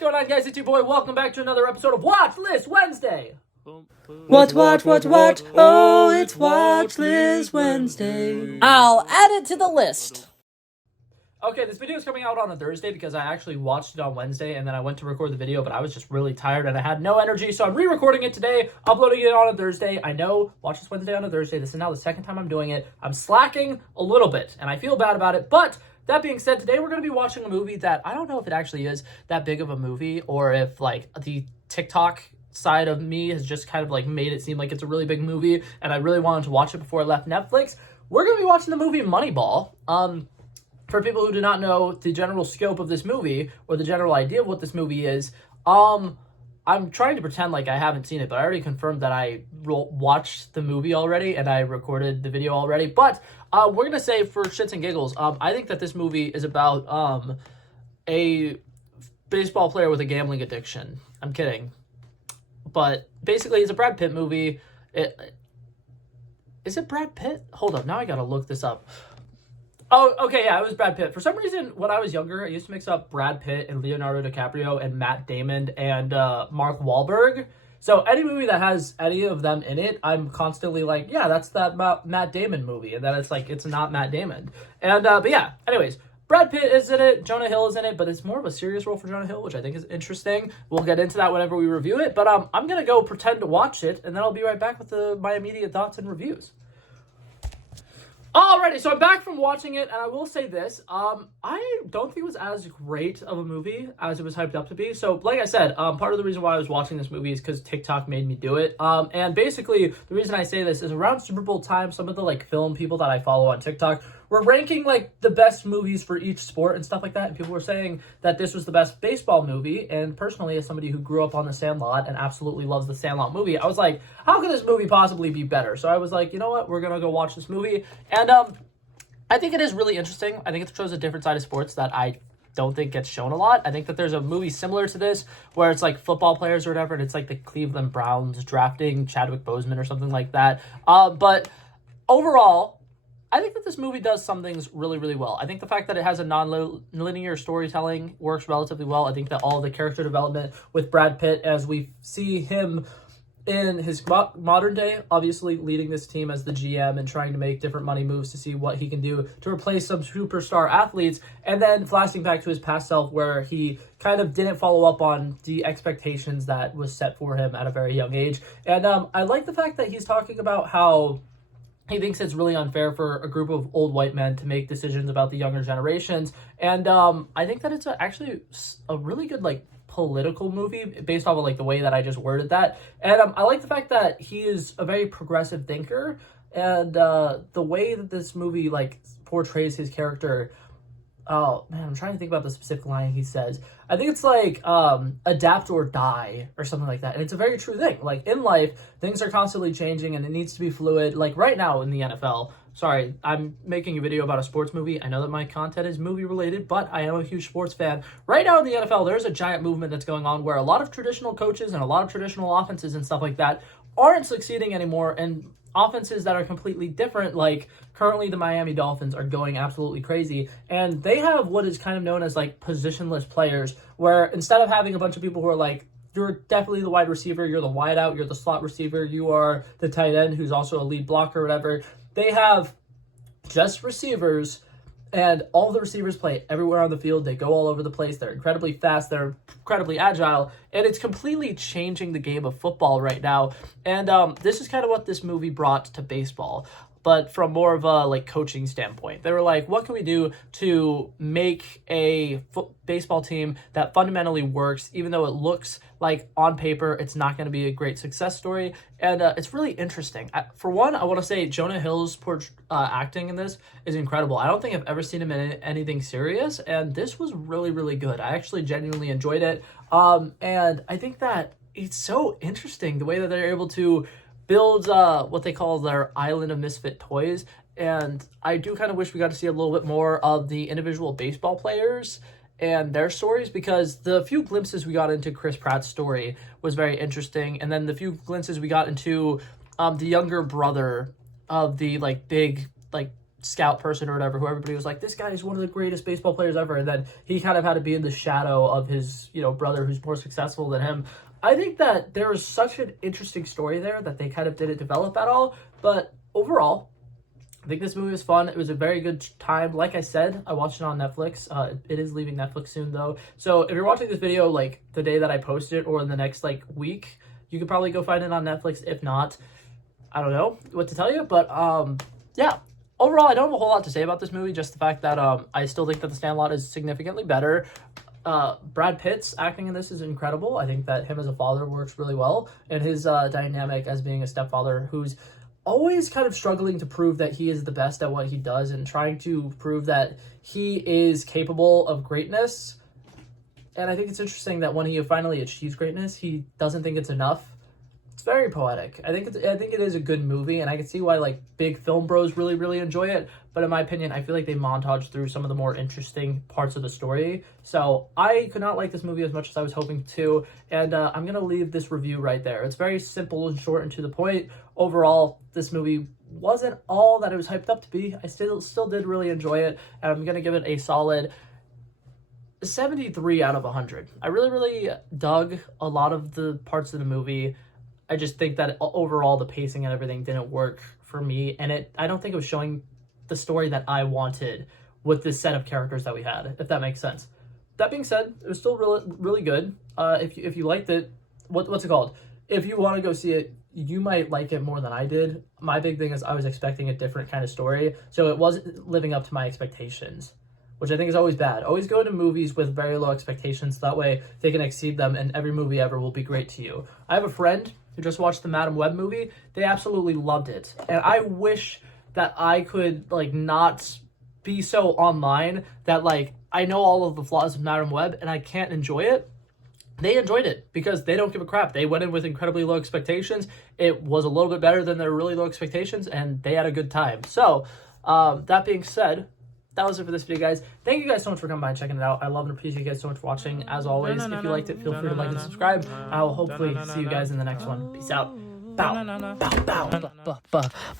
going on, guys? It's your boy. Welcome back to another episode of Watchlist Wednesday. Watch. Oh, it's Watchlist Wednesday. I'll add it to the list. Okay, this video is coming out on a Thursday because I actually watched it on Wednesday and then I went to record the video, but I was just really tired and I had no energy, so I'm re-recording it today, uploading it on a Thursday. I know, Watchlist Wednesday on a Thursday. This is now the second time I'm doing it. I'm slacking a little bit and I feel bad about it, but that being said, today we're going to be watching a movie that I don't know if it actually is that big of a movie or if like the TikTok side of me has just kind of like made it seem like it's a really big movie and I really wanted to watch it before I left Netflix. We're going to be watching the movie Moneyball. For people who do not know the general scope of this movie or the general idea of what this movie is, I'm trying to pretend like I haven't seen it, but I already confirmed that I watched the movie already and I recorded the video already. But we're going to say for shits and giggles, I think that this movie is about a baseball player with a gambling addiction. I'm kidding. But basically, it's a Brad Pitt movie. Is it Brad Pitt? Hold up, now I got to look this up. Oh, okay, yeah, it was Brad Pitt. For some reason, when I was younger, I used to mix up Brad Pitt and Leonardo DiCaprio and Matt Damon and Mark Wahlberg. So any movie that has any of them in it, I'm constantly like, yeah, that's that Matt Damon movie. And then it's like, it's not Matt Damon. And, but yeah, anyways, Brad Pitt is in it, Jonah Hill is in it, but it's more of a serious role for Jonah Hill, which I think is interesting. We'll get into that whenever we review it. But I'm going to go pretend to watch it, and then I'll be right back with my immediate thoughts and reviews. Alrighty, so I'm back from watching it, and I will say this, I don't think it was as great of a movie as it was hyped up to be. So, like I said, part of the reason why I was watching this movie is because TikTok made me do it. And basically, the reason I say this is around Super Bowl time, some of the, like, film people that I follow on TikTok were ranking, like, the best movies for each sport and stuff like that, and people were saying that this was the best baseball movie, and personally, as somebody who grew up on The Sandlot and absolutely loves The Sandlot movie, I was like, how could this movie possibly be better? So I was like, you know what, we're gonna go watch this movie, and I think it is really interesting. I think it shows a different side of sports that I don't think gets shown a lot. I think that there's a movie similar to this where it's like football players or whatever, and it's like the Cleveland Browns drafting Chadwick Boseman or something like that, but overall, I think that this movie does some things really, really well. I think the fact that it has a non-linear storytelling works relatively well. I think that all the character development with Brad Pitt, as we see him in his modern day, obviously leading this team as the GM and trying to make different money moves to see what he can do to replace some superstar athletes, and then flashing back to his past self where he kind of didn't follow up on the expectations that was set for him at a very young age. And I like the fact that he's talking about how he thinks it's really unfair for a group of old white men to make decisions about the younger generations. And I think that it's actually a really good, like, political movie based off of, like, the way that I just worded that. And I like the fact that he is a very progressive thinker. And the way that this movie, like, portrays his character, oh, man, I'm trying to think about the specific line he says. I think it's like, adapt or die or something like that. And it's a very true thing. Like, in life, things are constantly changing and it needs to be fluid. Like, right now in the NFL, sorry, I'm making a video about a sports movie. I know that my content is movie related, but I am a huge sports fan. Right now in the NFL, there's a giant movement that's going on where a lot of traditional coaches and a lot of traditional offenses and stuff like that aren't succeeding anymore, and offenses that are completely different, like currently the Miami Dolphins, are going absolutely crazy, and they have what is kind of known as like positionless players, where instead of having a bunch of people who are like, you're definitely the wide receiver, you're the wide out, you're the slot receiver, you are the tight end who's also a lead blocker or whatever, they have just receivers, and all the receivers play everywhere on the field. They go all over the place. They're incredibly fast. They're incredibly agile. And it's completely changing the game of football right now. And this is kind of what this movie brought to baseball, but from more of a like coaching standpoint. They were like, what can we do to make a baseball team that fundamentally works, even though it looks like on paper it's not going to be a great success story? And it's really interesting. For one, I want to say Jonah Hill's acting in this is incredible. I don't think I've ever seen him in anything serious, and this was really, really good. I actually genuinely enjoyed it. And I think that it's so interesting the way that they're able to build what they call their island of misfit toys. And I do kind of wish we got to see a little bit more of the individual baseball players and their stories, because the few glimpses we got into Chris Pratt's story was very interesting. And then the few glimpses we got into the younger brother of the like big like scout person or whatever, who everybody was like, this guy is one of the greatest baseball players ever, and then he kind of had to be in the shadow of his, brother who's more successful than him. I think that there was such an interesting story there that they kind of didn't develop at all, but overall, I think this movie was fun. It was a very good time. Like I said, I watched it on Netflix. It is leaving Netflix soon, though. So if you're watching this video, like, the day that I post it or in the next, like, week, you could probably go find it on Netflix. If not, I don't know what to tell you. But, yeah. Overall, I don't have a whole lot to say about this movie. Just the fact that I still think that The Sandlot is significantly better. Brad Pitt's acting in this is incredible. I think that him as a father works really well. And his dynamic as being a stepfather who's always kind of struggling to prove that he is the best at what he does and trying to prove that he is capable of greatness. And I think it's interesting that when he finally achieves greatness, he doesn't think it's enough. It's very poetic. I think it is a good movie, and I can see why like big film bros really enjoy it. But in my opinion, I feel like they montage through some of the more interesting parts of the story. So I could not like this movie as much as I was hoping to, and I'm gonna leave this review right there. It's very simple and short and to the point. Overall, this movie wasn't all that it was hyped up to be. I still did really enjoy it, and I'm gonna give it a solid 73 out of 100. I really dug a lot of the parts of the movie. I just think that overall the pacing and everything didn't work for me, and I don't think it was showing the story that I wanted with this set of characters that we had, if that makes sense. That being said, it was still really good. If you liked it, what's it called? If you want to go see it, you might like it more than I did. My big thing is I was expecting a different kind of story, so it wasn't living up to my expectations, which I think is always bad. Always go to movies with very low expectations. That way they can exceed them, and every movie ever will be great to you. I have a friend who just watched the Madam Web movie. They absolutely loved it. And I wish that I could, like, not be so online that, like, I know all of the flaws of Madam Web and I can't enjoy it. They enjoyed it because they don't give a crap. They went in with incredibly low expectations. It was a little bit better than their really low expectations, and they had a good time. So, that being said, that was it for this video, guys. Thank you guys so much for coming by and checking it out. I love and appreciate you guys so much for watching. As always, if you liked it, feel free to like and subscribe. I will hopefully see you guys in the next one. Peace out. Bow.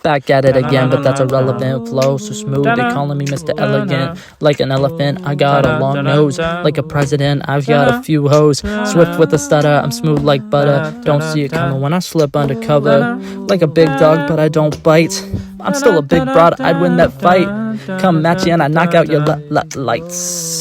Back at it again, but that's a relevant flow. So smooth, they calling me Mr. Elegant. Like an elephant, I got a long nose. Like a president, I've got a few hoes. Swift with a stutter, I'm smooth like butter. Don't see it coming when I slip undercover. Like a big dog, but I don't bite. I'm still a big broad, I'd win that fight. Come match you and I knock out your lights.